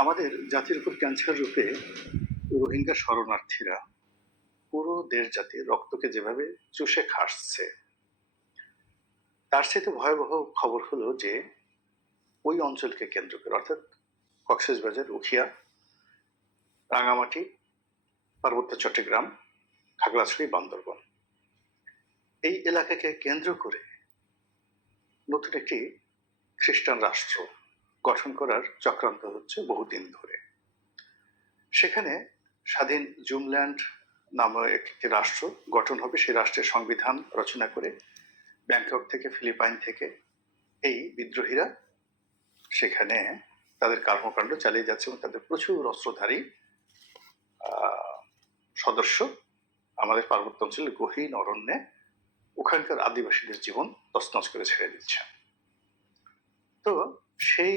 আমাদের জাতির উপর ক্যান্সার রূপে রোহিঙ্গা শরণার্থীরা পুরো দেশ জাতির রক্তকে যেভাবে চুষে খাচ্ছে, তার চাইতে ভয়াবহ খবর হলো যে ওই অঞ্চলকে কেন্দ্র করে, অর্থাৎ কক্সবাজার, উখিয়া, রাঙামাটি, পার্বত্য চট্টগ্রাম, খাগড়াছড়ি, বান্দরবন, এই এলাকাকে কেন্দ্র করে নতুন একটি খ্রিস্টান রাষ্ট্র গঠন করার চক্রান্ত হচ্ছে বহুদিন ধরে। সেখানে স্বাধীন জুমল্যান্ড নামে একটি রাষ্ট্র গঠন হবে। সেই রাষ্ট্রের সংবিধান রচনা করে ব্যাংকক থেকে, ফিলিপাইন থেকে এই বিদ্রোহীরা সেখানে তাদের কর্মকাণ্ড চালিয়ে যাচ্ছে এবং তাদের প্রচুর অস্ত্রধারী সদস্য আমাদের পার্বত্য অঞ্চলের গহীন অরণ্যে ওখানকার আদিবাসীদের জীবন তছনছ করে ছেড়ে দিচ্ছে। তো সেই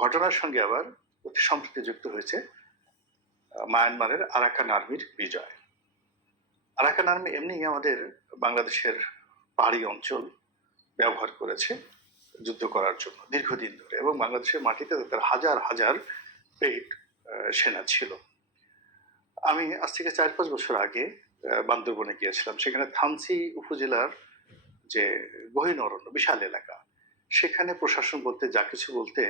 ঘটনার সঙ্গে আবার অতি সম্প্রতি যুক্ত হয়েছে মায়ানমারের আরাকান আর্মির বিজয়। আরাকান আর্মি এমনি আমাদের বাংলাদেশের পাহাড়ি অঞ্চল ব্যবহার করেছে যুদ্ধ করার জন্য দীর্ঘদিন ধরে, এবং বাংলাদেশের মাটিতে তাদের হাজার হাজার পেট সেনা ছিল। আমি আজ থেকে 4-5 বছর আগে বান্দরবনে গিয়েছিলাম। সেখানে থানচি উপজেলার যে গহীন অরণ্য, বিশাল এলাকা, সেখানে প্রশাসন বলতে যা কিছু বলতে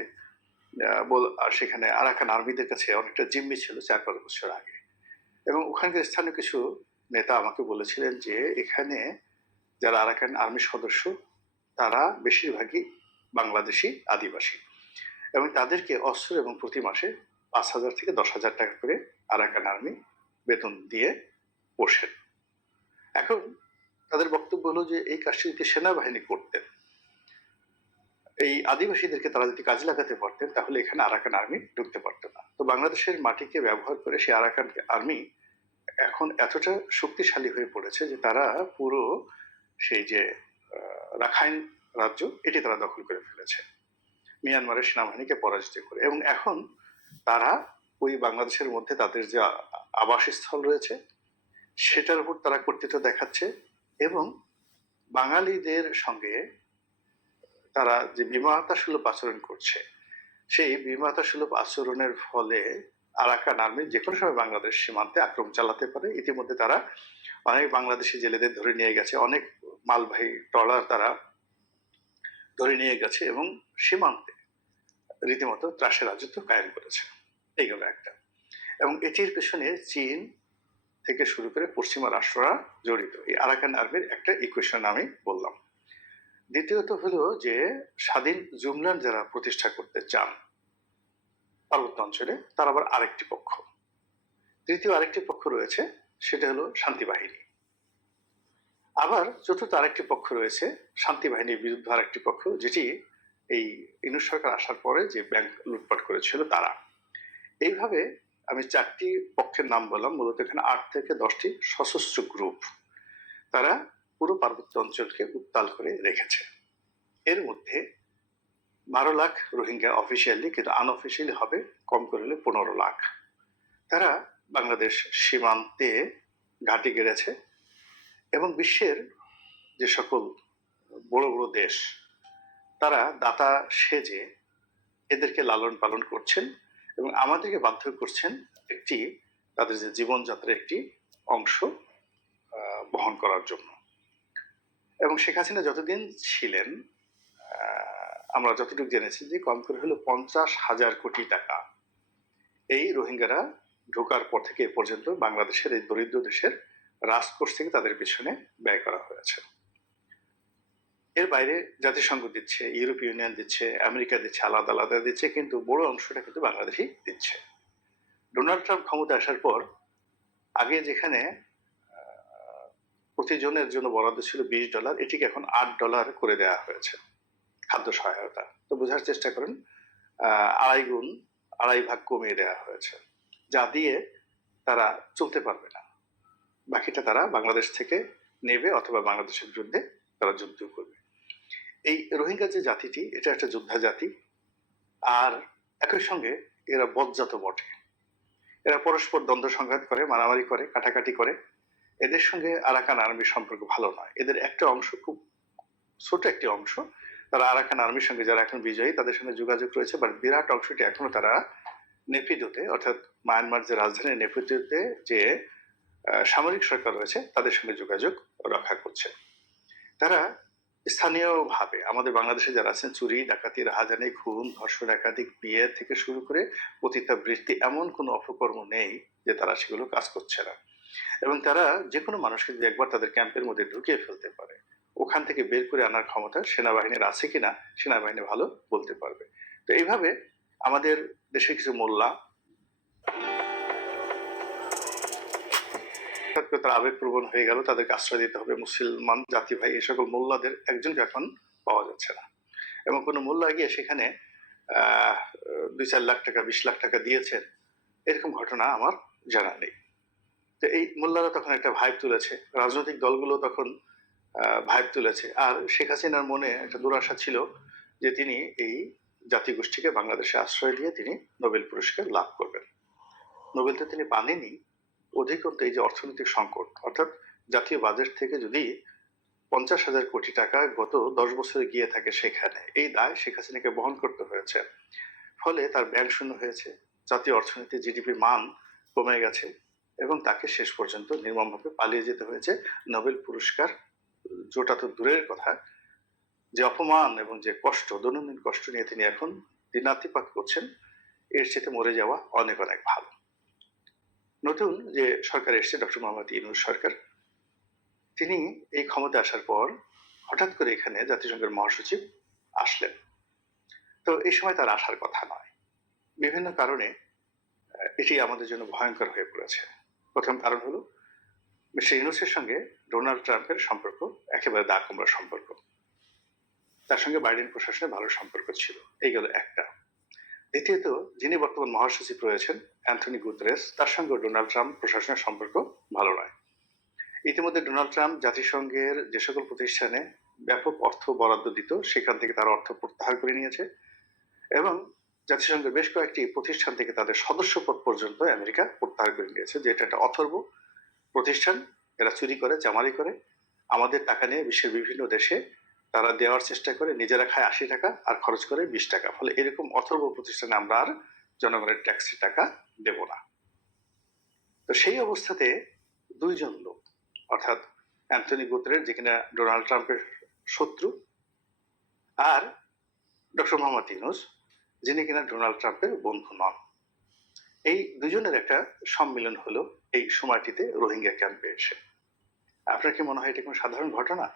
আর সেখানে আরাকান আর্মিদের কাছে অনেকটা জিম্মি ছিল 4-5 বছর আগে। এবং ওখানকার স্থানীয় কিছু নেতা আমাকে বলেছিলেন যে এখানে যারা আরাকান আর্মির সদস্য তারা বেশিরভাগই বাংলাদেশি আদিবাসী, এবং তাদেরকে অস্ত্র এবং প্রতি মাসে 5,000 থেকে 10,000 টাকা করে আরাকান আর্মি বেতন দিয়ে পোষেন। এখন তাদের বক্তব্য হলো যে এই কাজটি যদি সেনাবাহিনী করতেন, এই আদিবাসীদেরকে তারা যদি কাজে লাগাতে পারতেন, তাহলে এখানে আরাকান আর্মি ঢুকতে পারত না। তো বাংলাদেশের মাটিকে ব্যবহার করে সেই আরাকান আর্মি এখন এতটা শক্তিশালী হয়ে পড়েছে যে তারা পুরো সেই যে রাখাইন রাজ্য, এটি তারা দখল করে ফেলেছে মিয়ানমারের সেনাবাহিনীকে পরাজিত করে। এবং এখন তারা ওই বাংলাদেশের মধ্যে তাদের যে আবাসস্থল রয়েছে সেটার উপর তারা কর্তৃত্ব দেখাচ্ছে, এবং বাঙালিদের সঙ্গে তারা যে বিমাতাসুলভ আচরণ করছে, সেই বিমাতাসুলভ আচরণের ফলে আরাকান আর্মি যে কোনো সময় বাংলাদেশ সীমান্তে আক্রমণ চালাতে পারে। ইতিমধ্যে তারা অনেক বাংলাদেশি জেলেদের ধরে নিয়ে গেছে, অনেক মালবাহী ট্রলার তারা ধরে নিয়ে গেছে এবং সীমান্তে রীতিমতো ত্রাসের রাজত্ব কায়েম করেছে। এইগুলো একটা। এবং এটির পেছনে চীন থেকে শুরু করে পশ্চিমা রাষ্ট্ররা জড়িত। এই আরাকান আর্মির একটা ইকুয়েশন আমি বললাম। দ্বিতীয়ত হলো যে স্বাধীন জুমল্যান্ড যারা প্রতিষ্ঠা করতে চান পার্বত্য অঞ্চলে, তার আবার আরেকটি পক্ষ। তৃতীয় আরেকটি পক্ষ রয়েছে, সেটা হলো শান্তি বাহিনী। আবার চতুর্থ আরেকটি পক্ষ রয়েছে শান্তি বাহিনীর বিরুদ্ধে আরেকটি পক্ষ, যেটি এই ইউনূস সরকার আসার পরে যে ব্যাংক লুটপাট করেছিল তারা। এইভাবে আমি 4টি পক্ষের নাম বললাম। মূলত এখানে 8 থেকে 10টি সশস্ত্র গ্রুপ তারা পুরো পার্বত্য অঞ্চলকে উত্তাল করে রেখেছে। এর মধ্যে 12 লাখ রোহিঙ্গা অফিসিয়ালি, কিন্তু আনঅফিসিয়ালি হবে কম করে হলে 15 লাখ। তারা বাংলাদেশ সীমান্তে ঘাঁটি গেড়েছে, এবং বিশ্বের যে সকল বড় বড় দেশ তারা দাতা সেজে এদেরকে লালন পালন করছেন এবং আমাদেরকে বাধ্য করছেন একটি তাদের যে জীবনযাত্রার একটি অংশ বহন করার জন্য। এবং শেখ হাসিনা যতদিন ছিলেন, আমরা যতটুকু জেনেছি যে কম করে হলো 50,000 কোটি টাকা এই রোহিঙ্গারা ঢোকার পর থেকে এ পর্যন্ত বাংলাদেশের এই দরিদ্র দেশের রাজকোষ থেকে তাদের পিছনে ব্যয় করা হয়েছে। এর বাইরে জাতিসংঘ দিচ্ছে, ইউরোপীয় ইউনিয়ন দিচ্ছে, আমেরিকা দিচ্ছে, আলাদা আলাদা দিচ্ছে, কিন্তু বড় অংশটা কিন্তু বাংলাদেশই দিচ্ছে। ডোনাল্ড ট্রাম্প ক্ষমতা আসার পর আগে যেখানে প্রতিজনের জন্য বরাদ্দ ছিল $20, এটিকে এখন $8 করে দেওয়া হয়েছে খাদ্য সহায়তা। তো বোঝার চেষ্টা করেন, 2.5 ভাগ কমিয়ে দেওয়া হয়েছে, যা দিয়ে তারা চলতে পারবে না। বাকিটা তারা বাংলাদেশ থেকে নেবে অথবা বাংলাদেশের বিরুদ্ধে তারা যুদ্ধ করবে। এই রোহিঙ্গা যে জাতিটি, এটা একটা যোদ্ধা জাতি, আর একই সঙ্গে এরা বজ্জাত বটে। এরা পরস্পর দ্বন্দ্ব সংঘাত করে, মারামারি করে, কাটাকাটি করে। এদের সঙ্গে আরাকান আর্মির সম্পর্ক ভালো নয়। এদের একটা অংশ, খুব ছোট একটি অংশ, তারা আরাকান আর্মির সঙ্গে যারা এখন বিজয়ী তাদের সঙ্গে যোগাযোগ রয়েছে, বাট বিরাট অংশটি এখনো তারা নেপিদোতে, অর্থাৎ মায়ানমার যে রাজধানী নেপিদোতে যে সামরিক সরকার রয়েছে তাদের সঙ্গে যোগাযোগ রক্ষা করছে। তারা স্থানীয়ভাবে আমাদের বাংলাদেশে যারা আছেন, চুরি ডাকাতি রাহাজানি খুন ধর্ষণ একাধিক বিয়ে থেকে শুরু করে পতিতাবৃত্তি এমন কোনো অপকর্ম নেই যে তারা সেগুলো কাজ করছে না। এবং তারা যে কোনো মানুষকে যদি একবার তাদের ক্যাম্পের মধ্যে ঢুকিয়ে ফেলতে পারে, ওখান থেকে বের করে আনার ক্ষমতা সেনাবাহিনীর আছে কিনা সেনাবাহিনী ভালো বলতে পারবে। তো এইভাবে আমাদের দেশে কিছু মোল্লা তারা আবেগপ্রবণ হয়ে গেল, তাদেরকে আশ্রয় দিতে হবে, মুসলমান জাতি ভাই এই সকল মোল্লাদের একজনকে এখন পাওয়া যাচ্ছে না। এবং কোনো মোল্লা গিয়ে সেখানে 2-4 লাখ টাকা 20 লাখ টাকা দিয়েছেন এরকম ঘটনা আমার জানা নেই। তো এই মোল্লারা তখন একটা ভাইব তুলেছে, রাজনৈতিক দলগুলো তখন ভাইব তুলেছে। আর শেখ হাসিনার মনে একটা দুরাশা ছিল যে তিনি এই জাতিগোষ্ঠীকে বাংলাদেশে আশ্রয় দিয়ে তিনি নোবেল পুরস্কার লাভ করবেন। নোবেল তো তিনি পাননি, অধিকন্তু এই যে অর্থনৈতিক সংকট, অর্থাৎ জাতীয় বাজেট থেকে যদি 50,000 কোটি টাকা গত 10 বছরে গিয়ে থাকে সেখানে, এই দায় শেখ হাসিনাকে বহন করতে হয়েছে। ফলে তার ব্যাংক শূন্য হয়েছে, জাতীয় অর্থনীতি জিডিপি মান কমে গেছে এবং তাকে শেষ পর্যন্ত নির্মমভাবে পালিয়ে যেতে হয়েছে। নোবেল পুরস্কার জোটা তো দূরের কথা, যে অপমান এবং যে কষ্ট, দৈনন্দিন কষ্ট নিয়ে তিনি এখন দিনাতিপাত করছেন, এর চেয়ে মরে যাওয়া অনেক অনেক ভালো। নতুন যে সরকার এসছে, ডক্টর মোহাম্মদ ইউনূস সরকার, তিনি এই ক্ষমতা আসার পর হঠাৎ করে এখানে জাতিসংঘের মহাসচিব আসলেন। তো এই সময় তার আসার কথা নয়, বিভিন্ন কারণে এটি আমাদের জন্য ভয়ঙ্কর হয়ে পড়েছে। প্রথম কারণ হলো মিস্টার ইউনূসের সঙ্গে ডোনাল্ড ট্রাম্পের সম্পর্ক একেবারে দা কুমড়া সম্পর্ক, তার সঙ্গে বাইডেন প্রশাসনের ভালো সম্পর্ক ছিল, এই গেল একটা। দ্বিতীয়ত, যিনি বর্তমান মহাসচিব রয়েছেন অ্যান্থনি গুতেরেস, তার সঙ্গে ডোনাল্ড ট্রাম্প প্রশাসনের সম্পর্ক ভালো নয়। ইতিমধ্যে ডোনাল্ড ট্রাম্প জাতিসংঘের যে সকল প্রতিষ্ঠানে ব্যাপক অর্থ বরাদ্দ দিত সেখান থেকে তার অর্থ প্রত্যাহার করে নিয়েছে এবং জাতিসংঘের বেশ কয়েকটি প্রতিষ্ঠান থেকে তাদের সদস্যপদ পর্যন্ত আমেরিকা প্রত্যাহার করে নিয়েছে, যে এটা একটা অথর্ব প্রতিষ্ঠান, এরা চুরি করে চামারি করে আমাদের টাকা নিয়ে বিশ্বের বিভিন্ন দেশে তারা দেওয়ার চেষ্টা করে, নিজেরা খায় 80 টাকা আর খরচ করে 20 টাকা। ফলে এরকম অথর্ব প্রতিষ্ঠানে আমরা আর জনগণের ট্যাক্সের টাকা দেব না। তো সেই অবস্থাতে দুইজন লোক, অর্থাৎ অ্যান্থনি গুতেরেস যে কিনা ডোনাল্ড ট্রাম্পের শত্রু, আর ডক্টর মোহাম্মদ ইউনূস যিনি কিনা ডোনাল্ড ট্রাম্পের বন্ধু নন, এই দুজনের একটা সম্মিলন হলো এই সময়টিতে রোহিঙ্গা ক্যাম্পে এসে। আপনার কি মনে হয় এটা কোনো সাধারণ ঘটনা,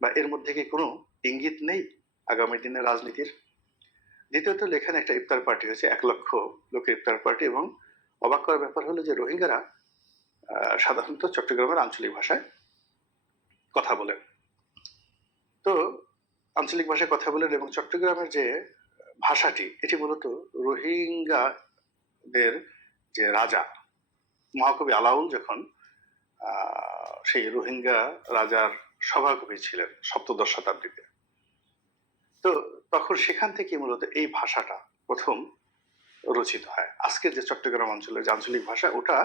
বা এর মধ্যে কি কোনো ইঙ্গিত নেই আগামী দিনের রাজনীতির? দ্বিতীয়ত, এখানে একটা ইফতার পার্টি হয়েছে, 1 লক্ষ লোকের ইফতার পার্টি, এবং অবাক করার ব্যাপার হলো যে রোহিঙ্গারা সাধারণত চট্টগ্রামের আঞ্চলিক ভাষায় কথা বলেন। তো আঞ্চলিক ভাষায় কথা বলেন এবং চট্টগ্রামের যে ভাষাটি, এটি মূলত রোহিঙ্গাদের যে রাজা মহাকবি আলাউল যখন সেই রোহিঙ্গা রাজার সভাকবি ছিলেন 7শ শতাব্দীতে, তো তখন সেখান থেকে মূলত এই ভাষাটা প্রথম রচিত হয়। আজকের যে চট্টগ্রাম অঞ্চলের যে আঞ্চলিক ভাষা, ওটা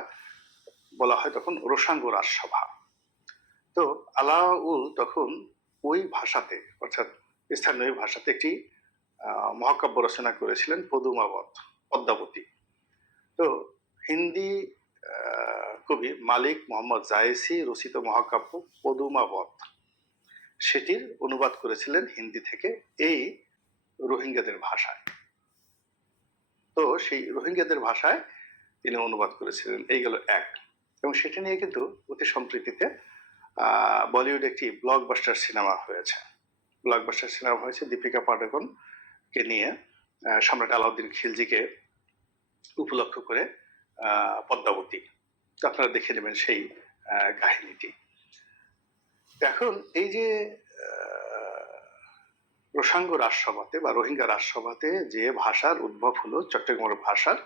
বলা হয় তখন রোসাঙ্গ রাজসভা। তো আলাউল তখন ওই ভাষাতে, অর্থাৎ স্থানীয় ভাষাতে একটি মহাকাব্য রচনা করেছিলেন, পদ্মাবতী। তো হিন্দি কবি মালিক মোহাম্মদ জায়েসি রচিত মহাকাব্য পদুমাবত, সেটির অনুবাদ করেছিলেন হিন্দি থেকে এই রোহিঙ্গাদের ভাষায়। তো সেই রোহিঙ্গাদের ভাষায় তিনি অনুবাদ করেছিলেন, এই গেল এক। এবং সেটা নিয়ে কিন্তু অতি সম্প্রীতিতে বলিউড একটি ব্লকবাস্টার সিনেমা হয়েছে। ব্লকবাস্টার সিনেমা হয়েছে দীপিকা পাডুকোনকে নিয়ে, সম্রাট আলাউদ্দিন খিলজিকে উপলক্ষ করে, পদ্মাবতী। তো আপনারা দেখে নেবেন সেই কাহিনীটি। এখন এই যে রোসাঙ্গ রাজসভাতে বা রোহিঙ্গা রাজসভাতে যে ভাষার উদ্ভব হলো, চট্টগ্রামের ভাষার,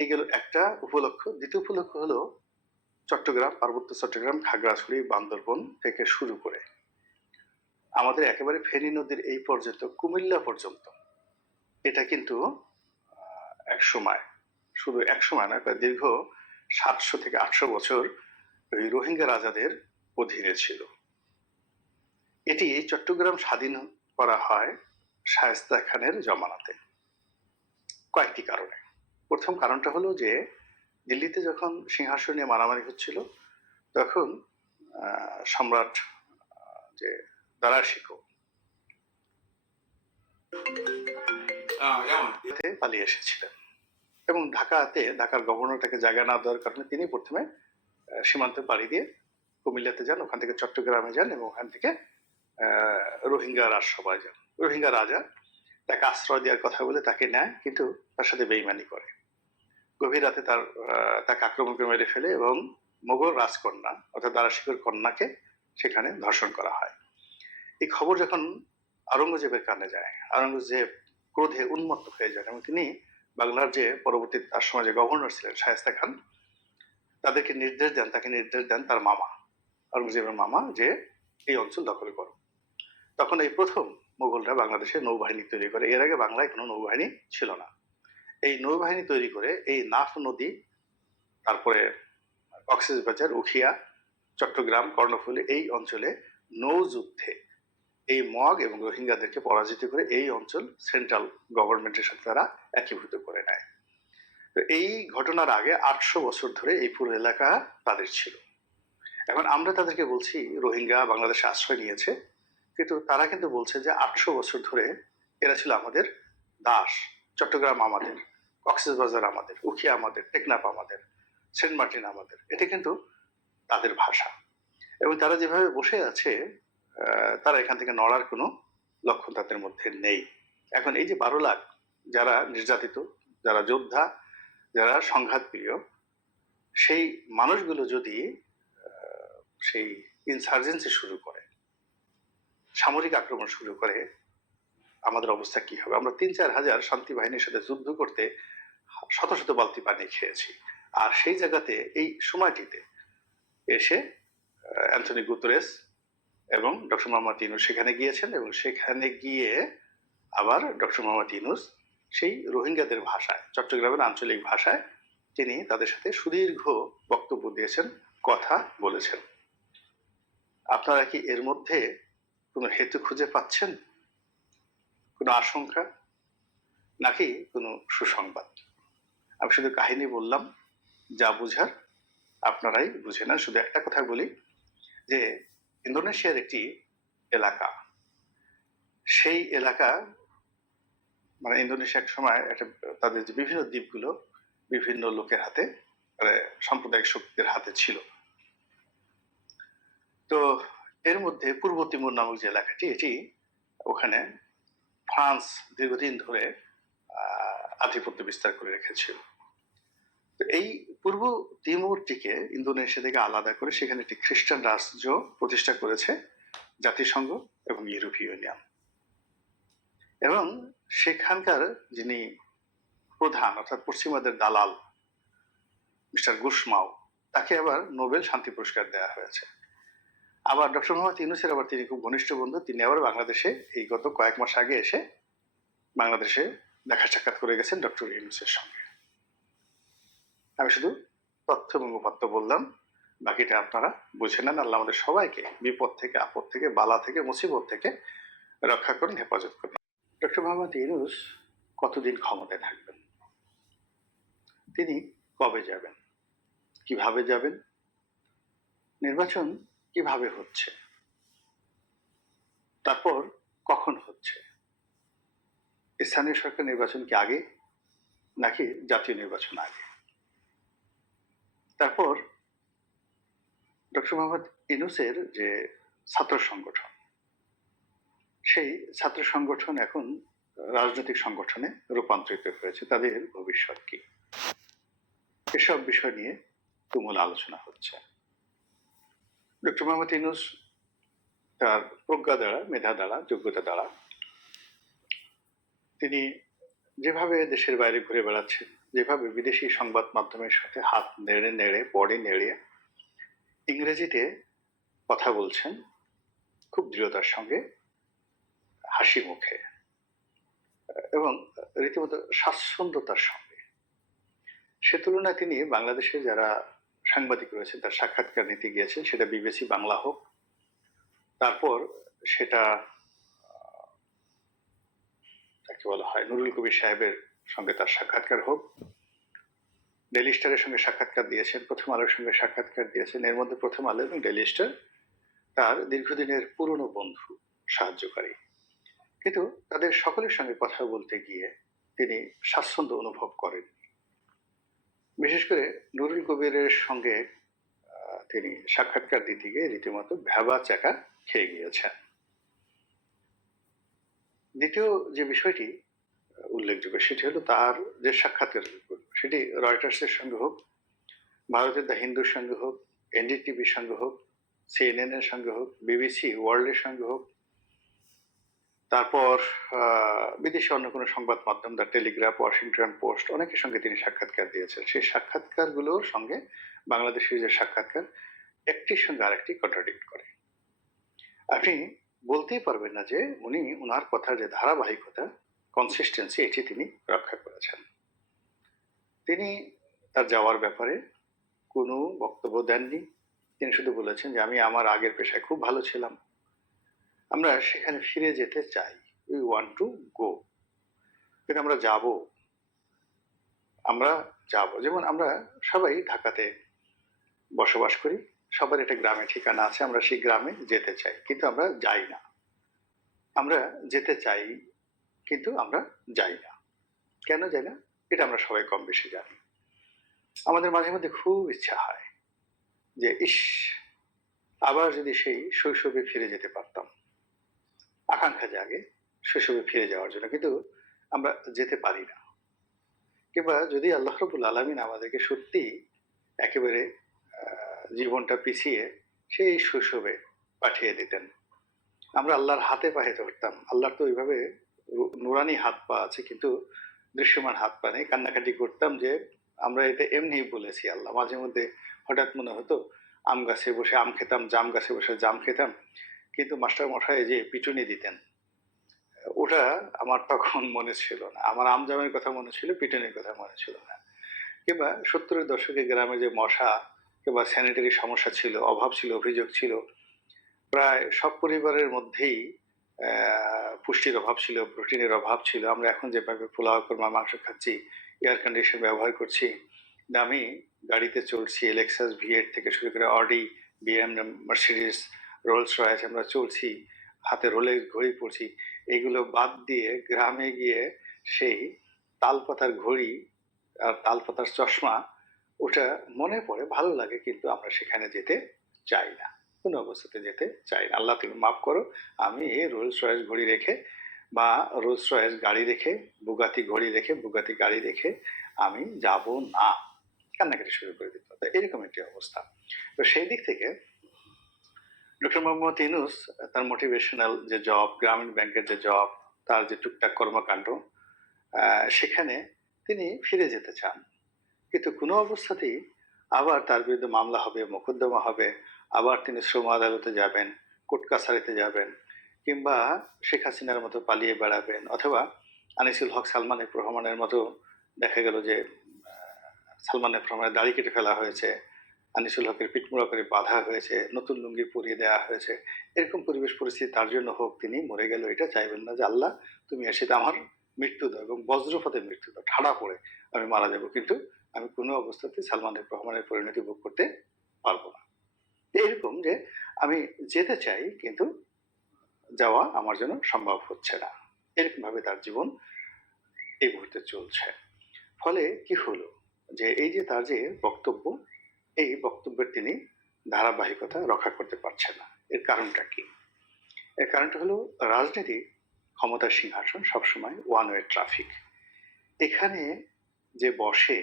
এই গেল একটা উপলক্ষ। দ্বিতীয় উপলক্ষ হলো চট্টগ্রাম, পার্বত্য চট্টগ্রাম, খাগড়াছড়ি, বান্দরবন থেকে শুরু করে আমাদের একেবারে ফেনী নদীর এই পর্যন্ত, কুমিল্লা পর্যন্ত, এটা কিন্তু এক সময়, শুধু এক সময় নয়, প্রায় দীর্ঘ 700 থেকে 800 বছর ওই রোহিঙ্গা রাজাদের অধীনে ছিল। এটি চট্টগ্রাম স্বাধীন করা হয় শায়েস্তা খানের জমানাতে। কয়েকটি কারণে। প্রথম কারণটা হলো যে দিল্লিতে যখন সিংহাসন নিয়ে মারামারি হচ্ছিল তখন সম্রাট যে দারা শিকো পালিয়ে এসেছিলেন এবং ঢাকার গভর্নর তাকে জায়গা না দেওয়ার কারণে তিনি প্রথমে সীমান্তে পাড়ি দিয়ে কুমিল্লাতে যান, ওখান থেকে চট্টগ্রামে যান এবং ওখান থেকে রোহিঙ্গা রাজসভায় যান। রোহিঙ্গা রাজা তাকে আশ্রয় দেওয়ার কথা বলে তাকে নেয়, কিন্তু তার সাথে বেইমানি করে। গভীর রাতে তাকে আক্রমণ করে মেরে ফেলে এবং মোগল রাজকন্যা অর্থাৎ দারা শিকোর কন্যাকে সেখানে ধর্ষণ করা হয়। এই খবর যখন আওরঙ্গজেবের কানে যায়, আওরঙ্গজেব ক্রোধে উন্মত্ত হয়ে যান এবং তিনি বাংলার যে পরবর্তী তার সময় যে গভর্নর ছিলেন শায়েস্তা খান, তাকে নির্দেশ দেন তার মামা, আওরঙ্গজেবের মামা, যে এই অঞ্চল দখল করো। তখন এই প্রথম মুঘলরা বাংলাদেশে নৌবাহিনী তৈরি করে। এর আগে বাংলায় কোনো নৌবাহিনী ছিল না। এই নৌবাহিনী তৈরি করে এই নাফ নদী, তারপরে কক্সবাজার, উখিয়া, চট্টগ্রাম, কর্ণফুলী এই অঞ্চলে নৌযুদ্ধে এই মগ এবং রোহিঙ্গাদেরকে পরাজিত করে এই অঞ্চল সেন্ট্রাল গভর্নমেন্টের সাথে তারা একীভূত করে নেয়। তো এই ঘটনার আগে 800 বছর ধরে এই পুরো এলাকা তাদের ছিল। এখন আমরা তাদেরকে বলছি রোহিঙ্গা বাংলাদেশে আশ্রয় নিয়েছে, কিন্তু তারা কিন্তু বলছে যে 800 বছর ধরে এরা ছিল আমাদের দাস। চট্টগ্রাম আমাদের, কক্সবাজার আমাদের, উখিয়া আমাদের, টেকনাফ আমাদের, সেন্ট মার্টিন আমাদের। এটা কিন্তু তাদের ভাষা এবং তারা যেভাবে বসে আছে তারা এখান থেকে নড়ার কোনো লক্ষণ তাদের মধ্যে নেই। এখন এই যে 12 লাখ যারা নির্যাতিত, যারা যোদ্ধা, যারা সংঘাত প্রিয়, সেই মানুষগুলো যদি সেই ইনসার্জেন্সি শুরু করে, সামরিক আক্রমণ শুরু করে, আমাদের অবস্থা কি হবে? আমরা 3-4 হাজার শান্তি বাহিনীর সাথে যুদ্ধ করতে শত শত বালতি পানি খেয়েছি। আর সেই জায়গাতে এই সময়টিতে এসে অ্যান্থনি গুতেরেস এবং ডক্টর মোহাম্মদ ইউনূস সেখানে গিয়েছেন এবং সেখানে গিয়ে আবার ডক্টর মোহাম্মদ ইউনূস সেই রোহিঙ্গাদের ভাষায়, চট্টগ্রামের আঞ্চলিক ভাষায় তিনি তাদের সাথে সুদীর্ঘ বক্তব্য দিয়েছেন, কথা বলেছেন। আপনারা কি এর মধ্যে কোনো হেতু খুঁজে পাচ্ছেন? কোনো আশঙ্কা নাকি কোনো সুসংবাদ? আমি শুধু কাহিনী বললাম, যা বুঝার আপনারাই বুঝে নেন। শুধু একটা কথা বলি যে ইন্দোনেশিয়ার একটি এলাকা, সেই এলাকা মানে ইন্দোনেশিয়া এক সময় একটা তাদের যে বিভিন্ন দ্বীপগুলো বিভিন্ন লোকের হাতে, মানে সাম্প্রদায়িক শক্তির হাতে ছিল। তো এর মধ্যে পূর্ব তিমুর নামক যে এলাকাটি, এটি ওখানে ফ্রান্স দীর্ঘদিন ধরে আধিপত্য বিস্তার করে রেখেছিল। তো এই পূর্ব তিমুরটিকে ইন্দোনেশিয়া থেকে আলাদা করে সেখানে একটি খ্রিস্টান রাষ্ট্র প্রতিষ্ঠা করেছে জাতিসংঘ এবং ইউরোপীয় ইউনিয়ন। এবং সেখানকার যিনি প্রধান অর্থাৎ পশ্চিমাদের দালাল মিস্টার গুসমাও, তাকে আবার নোবেল শান্তি পুরস্কার দেওয়া হয়েছে। আবার ডক্টর মোহাম্মদ ইউনূসের আবার তিনি খুব ঘনিষ্ঠ বন্ধু, তিনি আবার বাংলাদেশে এই গত কয়েক মাস আগে এসে বাংলাদেশে দেখা সাক্ষাৎ করে গেছেন ডক্টর ইউনূসের সঙ্গে। আমি শুধু তথ্য এবং উপাত্ত বললাম, বাকিটা আপনারা বুঝে নেন। আল্লাহ আমাদের সবাইকে বিপদ থেকে, আপদ থেকে, বালা থেকে, মুসিবত থেকে রক্ষা করুন, হেফাজত করুন। ডক্টর মোহাম্মদ ইউনূস কতদিন ক্ষমতায় থাকবেন? তিনি কবে যাবেন? কিভাবে যাবেন? নির্বাচন কিভাবে হচ্ছে? তারপর কখন হচ্ছে? স্থানীয় সরকার নির্বাচন কি আগে নাকি জাতীয় নির্বাচন আগে? তারপর ডক্টর মোহাম্মদ ইউনূসের যে ছাত্র সংগঠন, সেই ছাত্র সংগঠন এখন রাজনৈতিক সংগঠনে রূপান্তরিত হয়েছে। তাদের ভবিষ্যৎ কি? এসব বিষয় নিয়ে তুমুল আলোচনা হচ্ছে। ডক্টর মোহাম্মদ ইউনূস তার প্রজ্ঞা দ্বারা, মেধা দ্বারা, যোগ্যতা দ্বারা তিনি যেভাবে দেশের বাইরে ঘুরে বেড়াচ্ছেন, যেভাবে বিদেশি সংবাদ মাধ্যমের সাথে হাত নেড়ে নেড়ে, বডি নেড়ে ইংরেজিতে কথা বলছেন খুব দৃঢ়তার সঙ্গে, হাসি মুখে এবং রীতিমতো স্বাচ্ছন্দ্যতার সঙ্গে, সে তুলনায় তিনি বাংলাদেশে যারা সাংবাদিক রয়েছেন তার সাক্ষাৎকার নিতে গিয়েছেন, সেটা বিবিসি বাংলা হোক, তারপর সেটা তাকে বলা হয় নুরুল কবির সাহেবের সঙ্গে তার সাক্ষাৎকার হোক, ডেইলি স্টারের সঙ্গে সাক্ষাৎকার দিয়েছেন, প্রথম আলোর সঙ্গে সাক্ষাৎকার দিয়েছেন। এর মধ্যে প্রথম আলো এবং ডেইলি স্টার তার দীর্ঘদিনের পুরনো বন্ধু, সাহায্যকারী। কিন্তু তাদের সকলের সঙ্গে কথা বলতে গিয়ে তিনি স্বাচ্ছন্দ্য অনুভব করেন। বিশেষ করে নুরুল কবিরের সঙ্গে তিনি সাক্ষাৎকার দিতে গিয়ে রীতিমতো ভ্যাবা চাকা খেয়ে গিয়েছেন। দ্বিতীয় যে বিষয়টি উল্লেখযোগ্য সেটি হলো তার যে সাক্ষাৎকার, সেটি রয়টার্সের সঙ্গে হোক, ভারতের দ্য হিন্দুর সঙ্গে হোক, এনডিটিভির সঙ্গে হোক, সিএনএন এর সঙ্গে হোক, বিবিসি ওয়ার্ল্ডের সঙ্গে হোক, তারপর বিদেশি অন্য কোনো সংবাদ মাধ্যম, দ্য টেলিগ্রাফ, ওয়াশিংটন পোস্ট, অনেকের সঙ্গে তিনি সাক্ষাৎকার দিয়েছেন। সেই সাক্ষাৎকারগুলোর সঙ্গে বাংলাদেশের যে সাক্ষাৎকার, একটির সঙ্গে আরেকটি কন্ট্রাডিক্ট করে। আপনি বলতেই পারবেন না যে উনি ওনার কথার যে ধারাবাহিকতা, কনসিস্টেন্সি, এটি তিনি রক্ষা করেছেন। তিনি তার যাওয়ার ব্যাপারে কোনো বক্তব্য দেননি। তিনি শুধু বলেছেন যে আমি আমার আগের পেশায় খুব ভালো ছিলাম, আমরা সেখানে ফিরে যেতে চাই, উই ওয়ান্ট টু গো। কিন্তু আমরা যাব, যেমন আমরা সবাই ঢাকাতে বসবাস করি, সবার একটা গ্রামে ঠিকানা আছে, আমরা সেই গ্রামে যেতে চাই, কিন্তু আমরা যাই না। আমরা যেতে চাই কিন্তু আমরা যাই না। কেন যাই না এটা আমরা সবাই কম বেশি জানি। আমাদের মাঝে মধ্যে খুব ইচ্ছা হয় যে ইস, আবার যদি সেই শৈশবে ফিরে যেতে পারতাম। আকাঙ্ক্ষা জাগে শৈশবে ফিরে যাওয়ার জন্য, কিন্তু আমরা যেতে পারি না। কিংবা যদি আল্লাহ রাব্বুল আলামিন আমাদেরকে সত্যি একেবারে জীবনটা পিছিয়ে সেই শৈশবে পাঠিয়ে দিতেন, আমরা আল্লাহর হাতে পায়ে ধরতাম। আল্লাহর তো ওইভাবে নুরানি হাত পা আছে, কিন্তু দৃশ্যমান হাত পা নেই। কান্নাকাটি করতাম যে আমরা এটা এমনি বলেছি। আল্লাহ মাঝে মধ্যে হঠাৎ মনে হতো আম গাছে বসে আম খেতাম, জাম গাছে বসে জাম খেতাম, কিন্তু মাস্টার মশাই যে পিটুনি দিতেন ওটা আমার তখন মনে ছিল না। আমার আম জামের কথা মনে ছিল, পিটুনির কথা মনে ছিল না। কিংবা 70-এর দশকে গ্রামে যে মশা কিংবা স্যানিটারি সমস্যা ছিল, অভাব ছিল, অভিযোগ ছিল, প্রায় সব পরিবারের মধ্যেই পুষ্টির অভাব ছিল, প্রোটিনের অভাব ছিল। আমরা এখন যেভাবে পোলাও, কোরমা, মাংস খাচ্ছি, এয়ার কন্ডিশন ব্যবহার করছি, দামি গাড়িতে চলছি, লেক্সাস V8 থেকে শুরু করে Audi, BMW, Mercedes, Rolls Royce আমরা চলছি, হাতে রোলেক্স ঘড়ি পড়ছি, এগুলো বাদ দিয়ে গ্রামে গিয়ে সেই তালপাতার ঘড়ি আর তালপাতার চশমা, ওটা মনে পড়ে, ভালো লাগে, কিন্তু আমরা সেখানে যেতে চাই না, কোনো অবস্থাতে যেতে চাই না। আল্লাহ তুমি মাফ করো, আমি রোলস রয়েস ঘড়ি রেখে বা রোলস রয়েস গাড়ি রেখে, বুগাতি ঘড়ি রেখে, বুগাতি গাড়ি রেখে আমি যাব না। কান্নাকাটি শুরু করে দিত। এরকম একটি অবস্থা। তো সেই দিক থেকে ডক্টর মোহাম্মদ ইউনূস তার মোটিভেশনাল যে জব, গ্রামীণ ব্যাংকের যে জব, তার যে টুকটাক কর্মকাণ্ড, সেখানে তিনি ফিরে যেতে চান, কিন্তু কোনো অবস্থাতেই আবার তার বিরুদ্ধে মামলা হবে, মোকদ্দমা হবে, আবার তিনি শ্রম আদালতে যাবেন, কোর্ট কাছারিতে যাবেন, কিংবা শেখ হাসিনার মতো পালিয়ে বেড়াবেন, অথবা আনিসুল হক, সালমান এফ রহমানের মতো দেখা গেল যে সালমান এফ রহমানের দাড়ি কেটে ফেলা হয়েছে, আনিসুল হকের পিঠমোড়া করে বাঁধা হয়েছে, নতুন লুঙ্গি পরিয়ে দেওয়া হয়েছে। এরকম পরিবেশ পরিস্থিতি তার জন্য হোক, তিনি মরে গেল, এটা চাইবেন না যে আল্লাহ তুমি এসে আমার মৃত্যু দাও এবং বজ্রপাতে মৃত্যু দাও, ঠাড়া পড়ে আমি মারা যাব, কিন্তু আমি কোনো অবস্থাতে সালমান এফ রহমানের পরিণতি ভোগ করতে পারবো না। এরকম যে আমি যেতে চাই কিন্তু যাওয়া আমার জন্য সম্ভব হচ্ছে না, এরকম ভাবে তার জীবন এই মুহূর্তে চলছে। ফলে কি হলো যে এই যে তার যে বক্তব্য, এই বক্তব্যের তিনি ধারাবাহিকতা রক্ষা করতে পারছেন না। এর কারণটা কি? এর কারণটা হলো রাজনীতি, ক্ষমতার সিংহাসন সবসময় ওয়ান ওয়ে ট্রাফিক। এখানে যে বসে,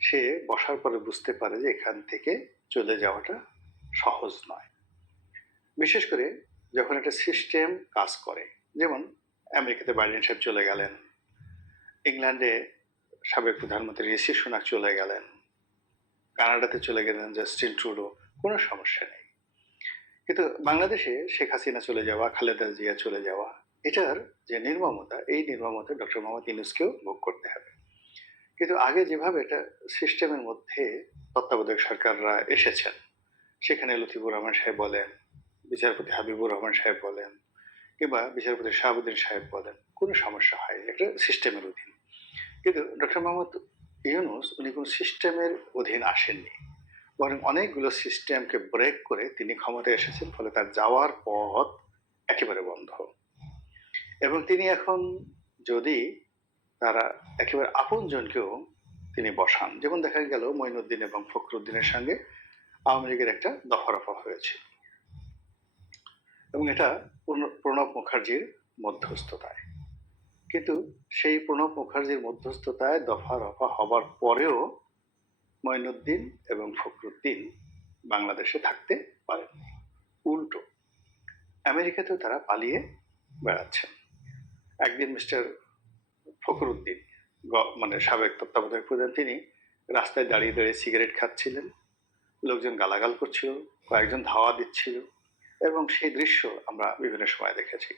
সে বসার পরে বুঝতে পারে যে এখান থেকে চলে যাওয়াটা সহজ নয়। বিশেষ করে যখন একটা সিস্টেম কাজ করে, যেমন আমেরিকাতে বাইডেন সাহেব চলে গেলেন, ইংল্যান্ডে সাবেক প্রধানমন্ত্রী ঋষি সুনাক চলে গেলেন, কানাডাতে চলে গেলেন জাস্টিন ট্রুডো, কোনো সমস্যা নেই। কিন্তু বাংলাদেশে শেখ হাসিনা চলে যাওয়া, খালেদা জিয়া চলে যাওয়া, এটার যে নির্মমতা, এই নির্মমতা ডক্টর মোহাম্মদ ইউনূসকেও ভোগ করতে হবে। কিন্তু আগে যেভাবে এটা সিস্টেমের মধ্যে তত্ত্বাবধায়ক সরকাররা এসেছেন, সেখানে লতিফুর রহমান সাহেব বলেন, বিচারপতি হাবিবুর রহমান সাহেব বলেন, কিংবা বিচারপতি শাহাবুদ্দিন সাহেব বলেন, কোনো সমস্যা হয়নি, একটা সিস্টেমের অধীন। কিন্তু ডক্টর মোহাম্মদ ইউনূস উনি কোনো সিস্টেমের অধীন আসেননি, বরং অনেকগুলো সিস্টেমকে ব্রেক করে তিনি ক্ষমতায় এসেছেন, ফলে তার যাওয়ার পথ একেবারে বন্ধ। এবং তিনি এখন যদি তারা একেবারে আপনজনকেও তিনি বসান, যেমন দেখা গেল মঈনুদ্দিন এবং ফখরুদ্দিনের সঙ্গে আওয়ামী লীগের একটা দফারফা হয়েছে, এবং এটা প্রণব মুখার্জির মধ্যস্থতায়। কিন্তু সেই প্রণব মুখার্জির মধ্যস্থতায় দফা রফা হবার পরেও মঈনুদ্দিন এবং ফখরুদ্দিন বাংলাদেশে থাকতে পারেননি, উল্টো আমেরিকাতেও তারা পালিয়ে বেড়াচ্ছেন। একদিন মিস্টার ফখরুদ্দিন, মানে সাবেক তত্ত্বাবধায়ক প্রধান, তিনি রাস্তায় দাঁড়িয়ে দাঁড়িয়ে সিগারেট খাচ্ছিলেন, লোকজন গালাগাল করছিল, কয়েকজন ধাওয়া দিচ্ছিল, এবং সেই দৃশ্য আমরা বিভিন্ন সময় দেখেছি।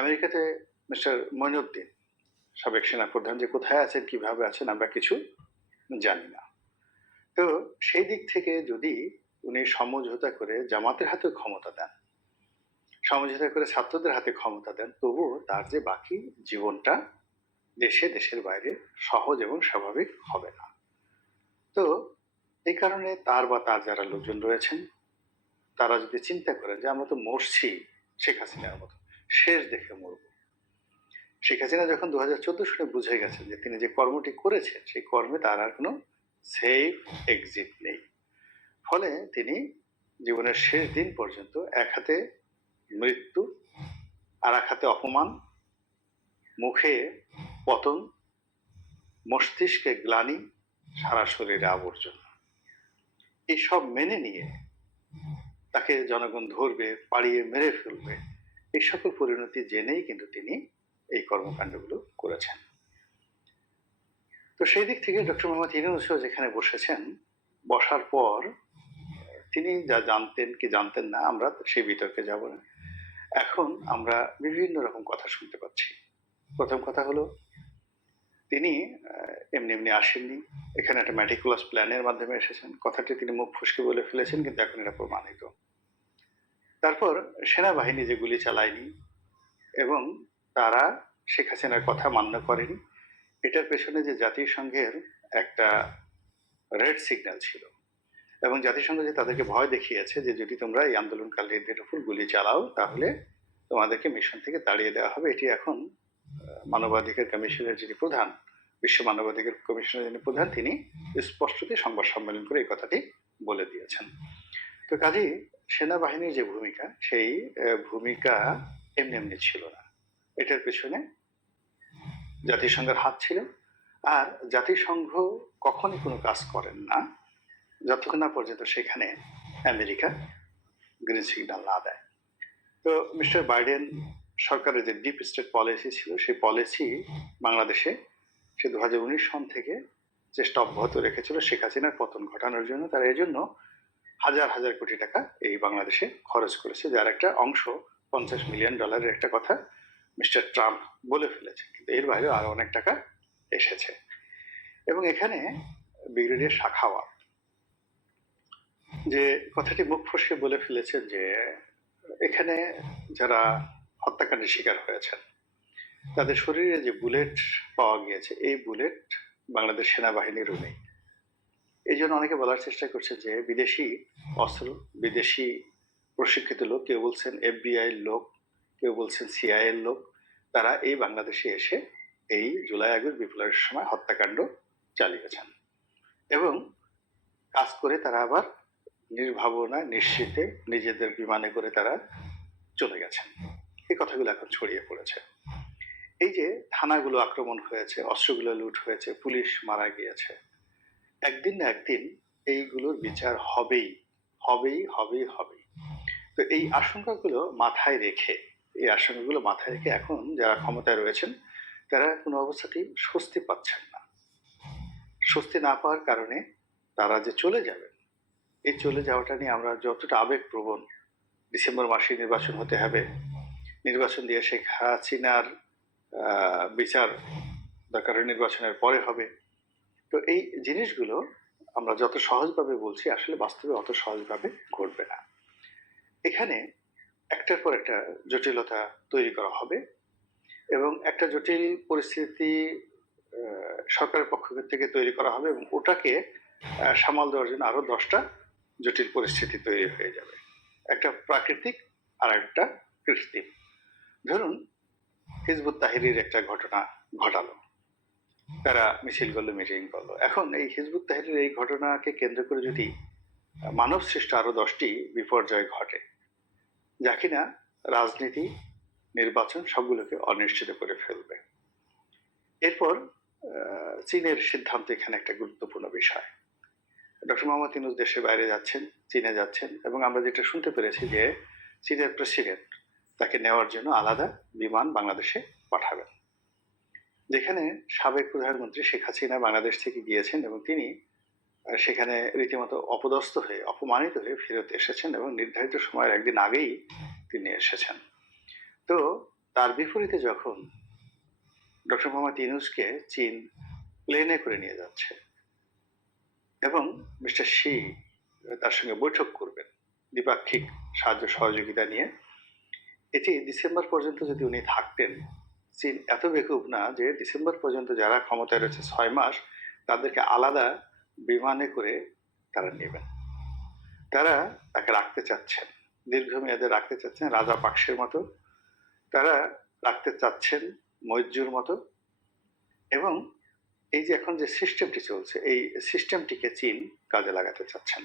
আমেরিকাতে মিস্টার মঈনুদ্দিন, সাবেক সেনাপ্রধান, যে কোথায় আছেন কিভাবে আছেন আমরা কিছু জানি না। তো সেই দিক থেকে যদি উনি সমঝোতা করে জামাতের হাতে ক্ষমতা দেন, সমঝোতা করে ছাত্রদের হাতে ক্ষমতা দেন, তবুও তার যে বাকি জীবনটা দেশে দেশের বাইরে সহজ এবং স্বাভাবিক হবে না। তো এই কারণে তার বা তার যারা লোকজন রয়েছেন তারা যদি চিন্তা করেন যে আমরা তো মরছি শেখ হাসিনার মতো, শেষ দেখে মরব। শেখ হাসিনা যখন 2014 সালে বুঝে গেছেন যে তিনি যে কর্মটি করেছেন সেই কর্মে তার আর কোনো সেফ এক্সিট নেই, ফলে তিনি জীবনের শেষ দিন পর্যন্ত এক হাতে মৃত্যু আর এক হাতে অপমান, মুখে পতন, মস্তিষ্কে গ্লানি, সারা শরীরে আবর্জনা, এইসব মেনে নিয়ে তাকে জনগণ ধরবে, পাড়িয়ে মেরে ফেলবে, এই সকল পরিণতি জেনেই কিন্তু তিনি এই কর্মকাণ্ডগুলো করেছেন। তো সেই দিক থেকে ডক্টর মোহাম্মদ ইউনূসও যেখানে বসেছেন, বসার পর তিনি যা জানতেন কি জানতেন না আমরা সেই বিতর্কে যাব না। এখন আমরা বিভিন্ন রকম কথা শুনতে পাচ্ছি। প্রথম কথা হলো তিনি এমনি এমনি আসেননি, এখানে একটা ম্যাটিকুলাস প্ল্যানের মাধ্যমে এসেছেন। কথাটি তিনি মুখ ফুসকে বলে ফেলেছেন, কিন্তু এখন এটা প্রমাণিত। তারপর সেনাবাহিনী যে গুলি চালায়নি এবং তারা শেখ হাসিনার কথা মান্য করেনি, এটার পেছনে যে জাতিসংঘের একটা রেড সিগন্যাল ছিল, এবং জাতিসংঘ যে তাদেরকে ভয় দেখিয়েছে যে যদি তোমরা এই আন্দোলনকারীদের উপর গুলি চালাও তাহলে তোমাদেরকে মিশন থেকে তাড়িয়ে দেওয়া হবে, এটি এখন মানবাধিকার কমিশনের যিনি প্রধান, বিশ্ব মানবাধিকার কমিশনের যিনি প্রধান, তিনি স্পষ্টতই সংবাদ সম্মেলন করে এই কথাটি বলে দিয়েছেন। তো কাজেই সেনাবাহিনীর যে ভূমিকা, সেই ভূমিকা এমনি এমনি ছিল না, এটার পেছনে জাতিসংঘের হাত ছিল। আর জাতিসংঘ কখনই কোনো কাজ করেন না যতক্ষণ না পর্যন্ত সেখানে আমেরিকা গ্রিন সিগন্যাল না দেয়। তো মিস্টার বাইডেন সরকারের যে ডিপ স্টেট পলিসি ছিল, সেই পলিসি বাংলাদেশে সে 2019 সন থেকে চেষ্টা অব্যাহত রেখেছিল শেখ হাসিনার পতন ঘটানোর জন্য। তারা এই জন্য হাজার হাজার কোটি টাকা এই বাংলাদেশে খরচ করেছে, যার একটা অংশ $50 মিলিয়ন একটা কথা মিস্টার ট্রাম্প বলে ফেলেছে, কিন্তু এর বাইরে আরো অনেক টাকা এসেছে। এবং এখানে ব্রিগেডিয়ার সাখাওয়াত যে কথাটি মুখ ফসকে বলে ফেলেছেন যে এখানে যারা হত্যাকাণ্ডের শিকার হয়েছেন তাদের শরীরে যে বুলেট পাওয়া গিয়েছে, এই বুলেট বাংলাদেশ সেনাবাহিনীরও নেই। এই জন্য অনেকে বলার চেষ্টা করছে যে বিদেশি অস্ত্র, বিদেশি প্রশিক্ষিত লোক, কেউ বলছেন FBI লোক, কেউ বলছেন CIA লোক, তারা এই বাংলাদেশে এসে এই জুলাই আগস্ট বিপ্লবের সময় হত্যাকাণ্ড চালিয়েছেন, এবং কাজ করে তারা আবার নির্ভাবনা নিশ্চিতে নিজেদের বিমানে করে তারা চলে গেছেন। এই কথাগুলো এখন ছড়িয়ে পড়েছে। এই যে থানাগুলো আক্রমণ হয়েছে, অস্ত্রগুলো লুট হয়েছে, পুলিশ মারা গিয়েছে, একদিন না একদিন এইগুলোর বিচার হবেই হবেই হবেই হবেই। তো এই আশঙ্কাগুলো মাথায় রেখে এখন যারা ক্ষমতায় রয়েছেন তারা কোনো অবস্থাতেই স্বস্তি পাচ্ছেন না। স্বস্তি না পাওয়ার কারণে তারা যে চলে যাবেন, এই চলে যাওয়াটা নিয়ে আমরা যতটা আবেগপ্রবণ, ডিসেম্বর মাসে নির্বাচন হতে হবে, নির্বাচন দিয়ে শেখ হাসিনার বিচার দরকার নির্বাচনের পরে হবে, তো এই জিনিসগুলো আমরা যত সহজভাবে বলছি আসলে বাস্তবে অত সহজভাবে ঘটবে না। এখানে একটার পর একটা জটিলতা তৈরি করা হবে, এবং একটা জটিল পরিস্থিতি সরকারের পক্ষ থেকে তৈরি করা হবে এবং ওটাকে সামাল দেওয়ার জন্য আরো 10টা জটিল পরিস্থিতি তৈরি হয়ে যাবে, একটা প্রাকৃতিক আর একটা কৃত্রিম। ধরুন হিজবুত তাহরির একটা ঘটনা ঘটালো, তারা মিছিল করলো, মিটিং করলো। এখন এই হিজবুত তাহরির এই ঘটনাকে কেন্দ্র করে যদি মানব সৃষ্ট আরো 10টি বিপর্যয় ঘটে, যা কিনা রাজনীতি, নির্বাচন সবগুলোকে অনিশ্চিত করে ফেলবে। এরপর চীনের সিদ্ধান্ত এখানে একটা গুরুত্বপূর্ণ বিষয়। ডক্টর মোহাম্মদ ইউনূস দেশের বাইরে যাচ্ছেন, চীনে যাচ্ছেন, এবং আমরা যেটা শুনতে পেরেছি যে চীনের প্রেসিডেন্ট তাকে নেওয়ার জন্য আলাদা বিমান বাংলাদেশে পাঠাবেন, যেখানে সাবেক প্রধানমন্ত্রী শেখ হাসিনা বাংলাদেশ থেকে গিয়েছেন এবং তিনি সেখানে রীতিমতো অপদস্থ হয়ে, অপমানিত হয়ে ফেরত এসেছেন এবং নির্ধারিত সময়ের একদিন আগেই তিনি এসেছেন। তো তার বিপরীতে যখন ডক্টর মোহাম্মদ ইউনূসকে চীন প্লেনে করে নিয়ে যাচ্ছে এবং মিস্টার শি তার সঙ্গে বৈঠক করবেন দ্বিপাক্ষিক সাহায্য সহযোগিতা নিয়ে, এটি ডিসেম্বর পর্যন্ত যদি উনি থাকতেন, চীন এত বেকুব না যে ডিসেম্বর পর্যন্ত যারা ক্ষমতায় রয়েছে 6 মাস তাদেরকে আলাদা বিমানে করে তারা নেবেন। তারা তাকে রাখতে চাচ্ছেন, দীর্ঘমেয়াদে রাখতে চাচ্ছেন রাজা পাকসের মতো, তারা রাখতে চাচ্ছেন মৈত্রীর মতো। এবং এই যে এখন যে সিস্টেমটি চলছে, এই সিস্টেমটিকে চীন কাজে লাগাতে চাচ্ছেন।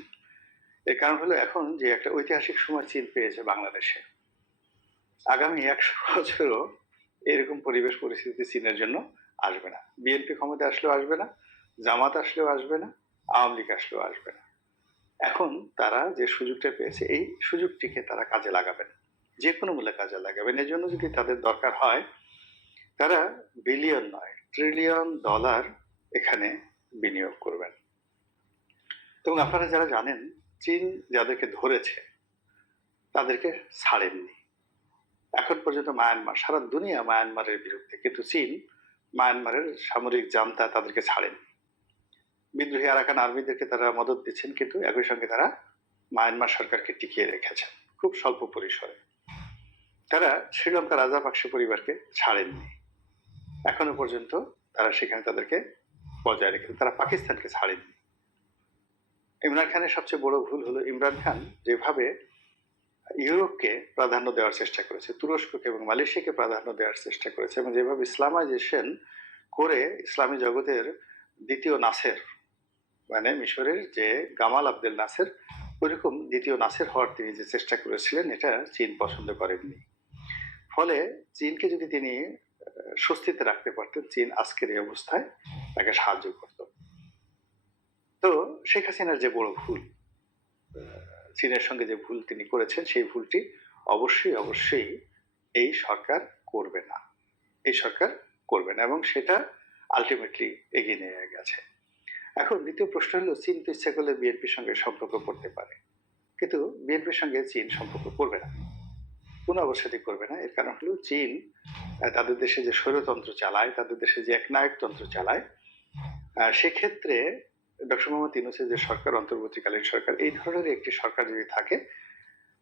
এর কারণ হলো এখন যে একটা ঐতিহাসিক সময় চীন পেয়েছে বাংলাদেশে, আগামী 100 বছরও এরকম পরিবেশ পরিস্থিতি চীনের জন্য আসবে না। বিএনপি ক্ষমতা আসলেও আসবে না, জামাত আসলেও আসবে না, আওয়ামী লীগ আসলেও আসবে না। এখন তারা যে সুযোগটা পেয়েছে, এই সুযোগটিকে তারা কাজে লাগাবেন, যে কোনো মূল্যে কাজে লাগাবেন। এর জন্য যদি তাদের দরকার হয়, তারা বিলিয়ন নয় ট্রিলিয়ন ডলার এখানে বিনিয়োগ করবেন। এবং আপনারা যারা জানেন, চীন যাদেরকে ধরেছে তাদেরকে ছাড়েননি এখন পর্যন্ত। মায়ানমার, সারা দুনিয়া মায়ানমারের বিরুদ্ধে, কিন্তু চীন মায়ানমারের সামরিক জান্তা তাদেরকে ছাড়েননি। বিদ্রোহী আরাকান আর্মিদেরকে তারা মদত দিচ্ছেন, কিন্তু একই সঙ্গে তারা মায়ানমার সরকারকে টিকিয়ে রেখেছেন খুব স্বল্প পরিসরে। তারা শ্রীলঙ্কা রাজাপাকসে পরিবারকে ছাড়েননি এখনো পর্যন্ত, তারা সেখানে তাদেরকে বজায় রেখেছেন। তারা পাকিস্তানকে ছাড়েননি। ইমরান খানের সবচেয়ে বড় ভুল হলো, ইমরান খান যেভাবে ইউরোপকে প্রাধান্য দেওয়ার চেষ্টা করেছে, তুরস্ককে এবং মালয়েশিয়াকে প্রাধান্য দেওয়ার চেষ্টা করেছে, এবং যেভাবে ইসলামাইজেশন করে ইসলামী জগতের দ্বিতীয় নাসের, মানে মিশরের যে গামাল আবদেল নাসের, ওইরকম দ্বিতীয় নাসের হওয়ার তিনি যে চেষ্টা করেছিলেন, এটা চীন পছন্দ করেননি। ফলে চীনকে যদি তিনি স্বস্তিতে রাখতে পারতেন, চীন আজকের এই অবস্থায় তাকে সাহায্য করত। তো শেখ হাসিনার যে বড় ভুল, চীনের সঙ্গে যে ভুল তিনি করেছেন, সেই ভুলটি অবশ্যই অবশ্যই এই সরকার করবে না, এই সরকার করবে না, এবং সেটা আলটিমেটলি এগিয়ে নিয়ে গেছে। এখন দ্বিতীয় প্রশ্ন হলো, চীন তো ইচ্ছা করলে বিএনপির সঙ্গে সম্পর্ক করতে পারে, কিন্তু বিএনপির সঙ্গে চীন সম্পর্ক করবে না, কোন অবস্থাতেই করবে না। এর কারণ হলো, চীন তাদের দেশে যে স্বৈরতন্ত্র চালায়, তাদের দেশে যে একনায়কতন্ত্র চালায়, সেক্ষেত্রে ডক্টর মোহাম্মদ ইউনূসের যে সরকার, অন্তর্বর্তীকালীন সরকার, এই ধরনের একটি সরকার যদি থাকে,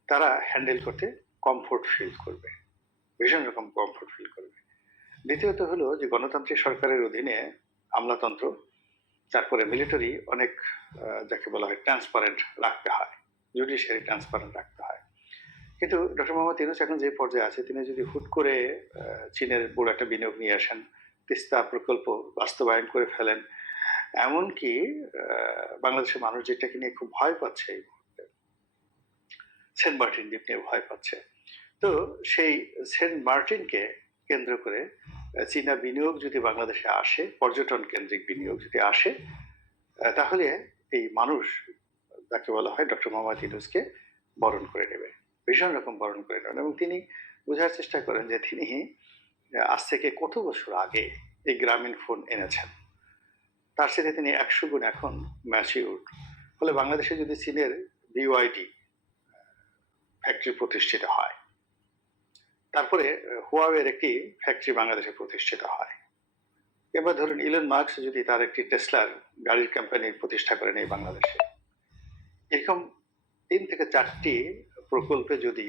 তারা হ্যান্ডেল করতে কমফোর্ট ফিল করবে, ভীষণ রকম কমফোর্ট ফিল করবে। দ্বিতীয়ত হলো যে গণতান্ত্রিক সরকারের অধীনে আমলাতন্ত্র, তারপরে মিলিটারি অনেক যাকে বলা হয় ট্রান্সপারেন্ট রাখতে হয়, জুডিশিয়ারি ট্রান্সপারেন্ট রাখতে হয়। কিন্তু ডক্টর মোহাম্মদ ইউনূস এখন যে পর্যায়ে আছে, তিনি যদি হুট করে চীনের বড় একটা বিনিয়োগ নিয়ে আসেন, তিস্তা প্রকল্প বাস্তবায়ন করে ফেলেন, এমনকি বাংলাদেশের মানুষ যেটাকে নিয়ে খুব ভয় পাচ্ছে এই মুহূর্তে, সেন্ট মার্টিন দ্বীপ নিয়ে ভয় পাচ্ছে, তো সেই সেন্ট মার্টিনকে কেন্দ্র করে চীনা বিনিয়োগ যদি বাংলাদেশে আসে, পর্যটন কেন্দ্রিক বিনিয়োগ যদি আসে, তাহলে এই মানুষ, যাকে বলা হয় ডক্টর মোহাম্মদ ইউনূসকে বরণ করে নেবে, ভীষণ রকম বরণ করে নেবেন। এবং তিনি বোঝার চেষ্টা করেন যে তিনি আজ থেকে কত বছর আগে এই গ্রামীণ ফোন এনেছেন, তার সাথে তিনি 100 গুণ এখন ম্যাচিউর। ফলে বাংলাদেশে যদি চীনের বিওয়াইডি ফ্যাক্টরি প্রতিষ্ঠিত হয়, তারপরে হুয়াওয়ের একটি ফ্যাক্টরি বাংলাদেশে প্রতিষ্ঠিত হয়, এবার ধরুন ইলন মার্কস যদি তার একটি টেসলার গাড়ির কোম্পানি প্রতিষ্ঠা করেন এই বাংলাদেশে, এরকম 3 থেকে 4টি প্রকল্পে যদি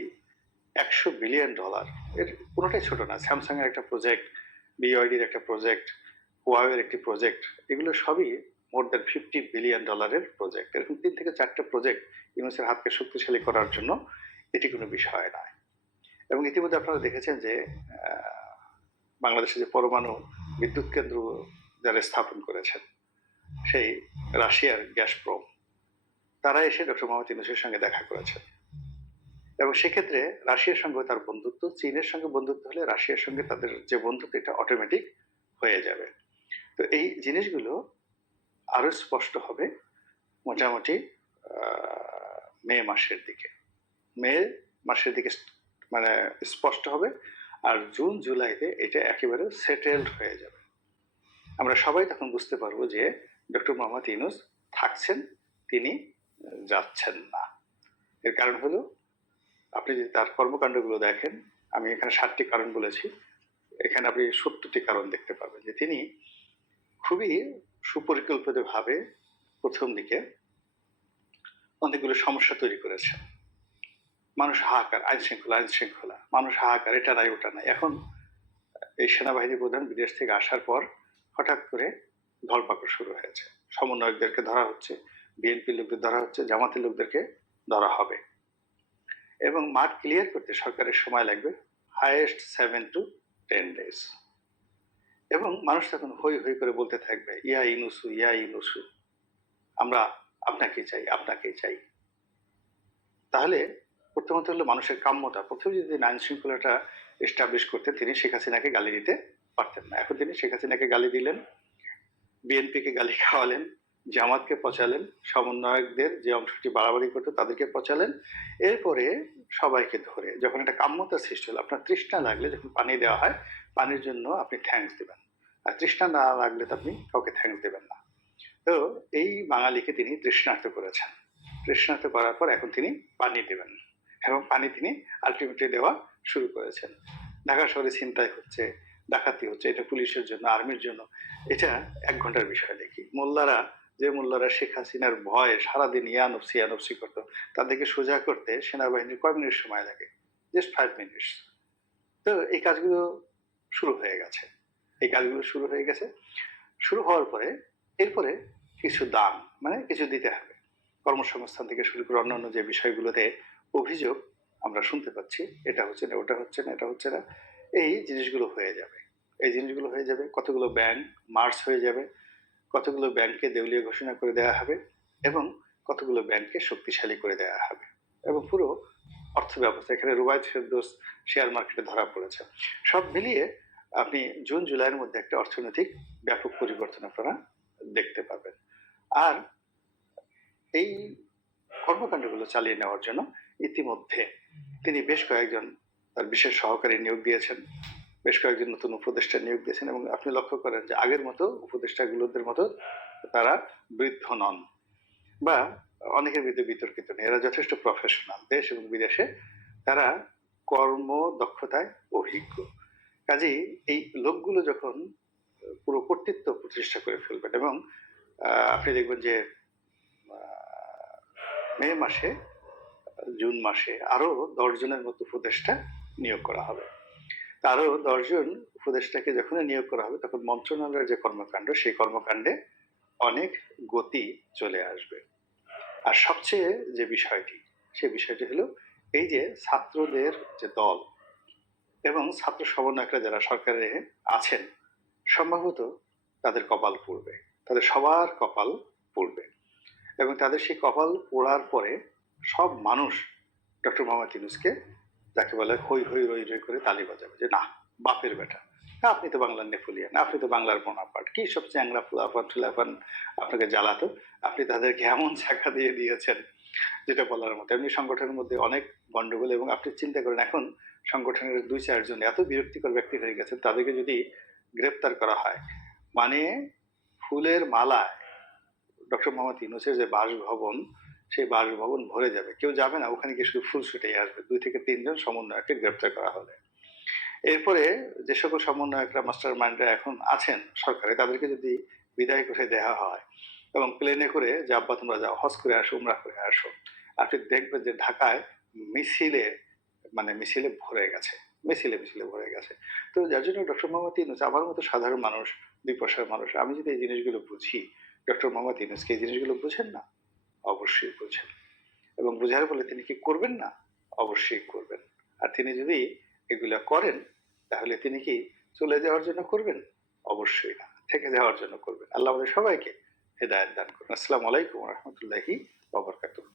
$100 বিলিয়ন, এর কোনোটাই ছোট না, স্যামসাং এর একটা প্রজেক্ট, বিওয়াইডির একটা প্রজেক্ট, হুয়াওয়ের একটি প্রজেক্ট, এগুলো সবই মোর দ্যান $50 বিলিয়ন প্রজেক্ট। এরকম 3 থেকে 4টা প্রজেক্ট ইউনূসের হাতকে শক্তিশালী করার জন্য এটি কোনো বিষয় নয়। এবং ইতিমধ্যে আপনারা দেখেছেন যে বাংলাদেশে যে পরমাণু বিদ্যুৎ কেন্দ্র যারা স্থাপন করেছেন, সেই রাশিয়ার গ্যাসপ্রম, তারা এসে ডক্টর মোহাম্মদ ইউনূসের সঙ্গে দেখা করেছেন। এবং সেক্ষেত্রে রাশিয়ার সঙ্গে তার বন্ধুত্ব, চীনের সঙ্গে বন্ধুত্ব হলে রাশিয়ার সঙ্গে তাদের যে বন্ধুত্ব, এটা অটোমেটিক হয়ে যাবে। তো এই জিনিসগুলো আরো স্পষ্ট হবে মোটামুটি মে মাসের দিকে। মে মাসের দিকে মানে স্পষ্ট হবে, আর জুন জুলাইতে এটা একেবারে সেটেলড হয়ে যাবে। আমরা সবাই তখন বুঝতে পারবো যে ডক্টর মোহাম্মদ ইউনূস থাকছেন, তিনি যাচ্ছেন না। এর কারণ হলো, আপনি যদি তার কর্মকাণ্ডগুলো দেখেন, আমি এখানে 7টি কারণ বলেছি, এখানে আপনি 70টি কারণ দেখতে পাবেন যে তিনি খুবই সুপরিকল্পিতভাবে প্রথম দিকে অনেকগুলো সমস্যা তৈরি করেছেন। মানুষ হাহাকার, আইন শৃঙ্খলা, মানুষ হাহাকার, এটা নাই ওটা নাই। এখন এই সেনাবাহিনী প্রধান বিদেশ থেকে আসার পর হঠাৎ করে ধরপাকড় শুরু হয়েছে। সমন্বয়কদেরকে ধরা হচ্ছে, বিএনপির লোকদের ধরা হচ্ছে, জামাতের লোকদেরকে ধরা হবে, এবং মাঠ ক্লিয়ার করতে সরকারের সময় লাগবে হাইয়েস্ট 7 to 10 days। এবং মানুষ তখন হই হই করে বলতে থাকবে, ইয়া ইউনূসু, আমরা আপনাকেই চাই। তাহলে প্রথমত হলো মানুষের কাম্যতা। প্রথমে যদি আইন শৃঙ্খলাটা এস্টাবলিশ করতে, তিনি শেখ হাসিনাকে গালি দিতে পারতেন না। এখন তিনি শেখ হাসিনাকে গালি দিলেন, বিএনপিকে গালি খাওয়ালেন, জামাতকে পচালেন, সমন্বয়কদের যে অংশটি বাড়াবাড়ি করতো তাদেরকে পচালেন। এরপরে সবাইকে ধরে যখন একটা কাম্যতার সৃষ্টি হলো, আপনার তৃষ্ণা লাগলে যখন পানি দেওয়া হয়, পানির জন্য আপনি থ্যাঙ্কস দেবেন, আর তৃষ্ণা না লাগলে তো আপনি কাউকে থ্যাঙ্কস দেবেন না। তো এই বাঙালিকে তিনি তৃষ্ণার্ত করেছেন। তৃষ্ণার্ত করার পর এখন তিনি পানি দেবেন, এবং পানি তিনি আলটিমেটলি দেওয়া শুরু করেছেন। ঢাকা শহরে ছিনতাই হচ্ছে, ডাকাতি হচ্ছে, এটা পুলিশের জন্য, আর্মির জন্য, এটা 1 ঘন্টার বিষয় দেখি। মোল্লারা শেখ হাসিনার ভয়ে সারাদিন ইয়ানফসি করতো, তাদেরকে সোজা করতে সেনাবাহিনীর কয় মিনিট সময় লাগে? Just 5 minutes. তো এই কাজগুলো শুরু হয়ে গেছে। শুরু হওয়ার পরে এরপরে কিছু দাম, মানে কিছু দিতে হবে। কর্মসংস্থান থেকে শুরু করে অন্যান্য যে বিষয়গুলোতে অভিযোগ আমরা শুনতে পাচ্ছি, এটা হচ্ছে না, ওটা হচ্ছে না, এই জিনিসগুলো হয়ে যাবে। কতগুলো ব্যাংক মার্জ হয়ে যাবে, কতগুলো ব্যাংককে দেউলিয়া ঘোষণা করে দেওয়া হবে, এবং কতগুলো ব্যাংককে শক্তিশালী করে দেওয়া হবে, এবং পুরো অর্থ ব্যবস্থা, এখানে রুবায়েত ফেরদৌস শেয়ার মার্কেটে ধরা পড়েছে। সব মিলিয়ে আপনি জুন জুলাইয়ের মধ্যে একটা অর্থনৈতিক ব্যাপক পরিবর্তন আপনারা দেখতে পাবেন। আর এই কর্মকাণ্ডগুলো চালিয়ে নেওয়ার জন্য ইতিমধ্যে তিনি বেশ কয়েকজন তার বিশেষ সহকারী নিয়োগ দিয়েছেন, বেশ কয়েকজন নতুন উপদেষ্টা নিয়োগ দিয়েছেন। এবং আপনি লক্ষ্য করেন যে আগের মতো উপদেষ্টাগুলোদের মতো তারা বৃদ্ধ নন, বা অনেকের বিরুদ্ধে বিতর্কিত নেই। এরা যথেষ্ট প্রফেশনাল, দেশ এবং বিদেশে তারা কর্মদক্ষতায় অভিজ্ঞ। কাজেই এই লোকগুলো যখন পুরো কর্তৃত্ব প্রতিষ্ঠা করে ফেলবেন, এবং আপনি দেখবেন যে মে মাসে, জুন মাসে আরো 10 জনের মতো উপদেষ্টা নিয়োগ করা হবে। আরো 10 জন উপদেষ্টাকে যখন নিয়োগ করা হবে, তখন মন্ত্রণালয়ের যে কর্মকাণ্ড, সেই কর্মকাণ্ডে অনেক গতি চলে আসবে। আর সবচেয়ে যে বিষয়টি, সেই বিষয়টি হলো এই যে ছাত্রদের যে দল এবং ছাত্র সমন্বয়করা যারা সরকারে আছেন, সম্ভবত তাদের কপাল পুড়বে, তাদের সবার কপাল পুড়বে। এবং তাদের সেই কপাল পোড়ার পরে সব মানুষ ডক্টর মোহাম্মদ ইউনূসকে, যাকে বলে হই হই রই রই করে তালি বাজাবে যে না, বাপের বেটা, আপনি তো বাংলার নেপোলিয়ান, আপনি তো বাংলার বোনাপার্ট, কি সব চ্যাংরা ফুলাফান আপনাকে জ্বালাতো, আপনি তাদেরকে এমন ছাকা দিয়ে দিয়েছেন যেটা বলার মতো। এমনি সংগঠনের মধ্যে অনেক গন্ডগোল, এবং আপনি চিন্তা করেন এখন সংগঠনের 2-4 জন এত বিরক্তিকর ব্যক্তি হয়ে গেছেন, তাদেরকে যদি গ্রেপ্তার করা হয়, মানে ফুলের মালায় ডক্টর মোহাম্মদ ইউনূসের যে বাসভবন, সেই বাসভবন ভরে যাবে। কেউ যাবে না ওখানে, গিয়ে শুধু ফুল ছুটেই আসবে 2 থেকে 3 জন সমন্বয়ককে গ্রেপ্তার করা হলে। এরপরে যে সকল সমন্বয়করা, মাস্টার মাইন্ডরা এখন আছেন সরকারে, তাদেরকে যদি বিদায় করে দেওয়া হয় এবং প্লেনে করে যে আব্বা তোমরা যাও, হজ করে আসো, উমরা করে আসো, আপনি দেখবেন যে ঢাকায় মিছিলে ভরে গেছে। তো যার জন্য ডক্টর মোহাম্মদ ইউনূস, আমার মতো সাধারণ মানুষ, দুই পয়সার মানুষ, আমি যদি এই জিনিসগুলো বুঝি, ডক্টর মোহাম্মদ ইউনূস কি এই জিনিসগুলো বুঝেন না? অবশ্যই বুঝেন। এবং বুঝার ফলে তিনি কি করবেন না? অবশ্যই করবেন। আর তিনি যদি এগুলা করেন, তাহলে তিনি কি চলে যাওয়ার জন্য করবেন? অবশ্যই না, থেকে যাওয়ার জন্য করবেন। আল্লাহ আমাদের সবাইকে হেদায়েত দান করুন। আসসালামু আলাইকুম ওয়া রাহমাতুল্লাহি ওয়া বারাকাতুহু।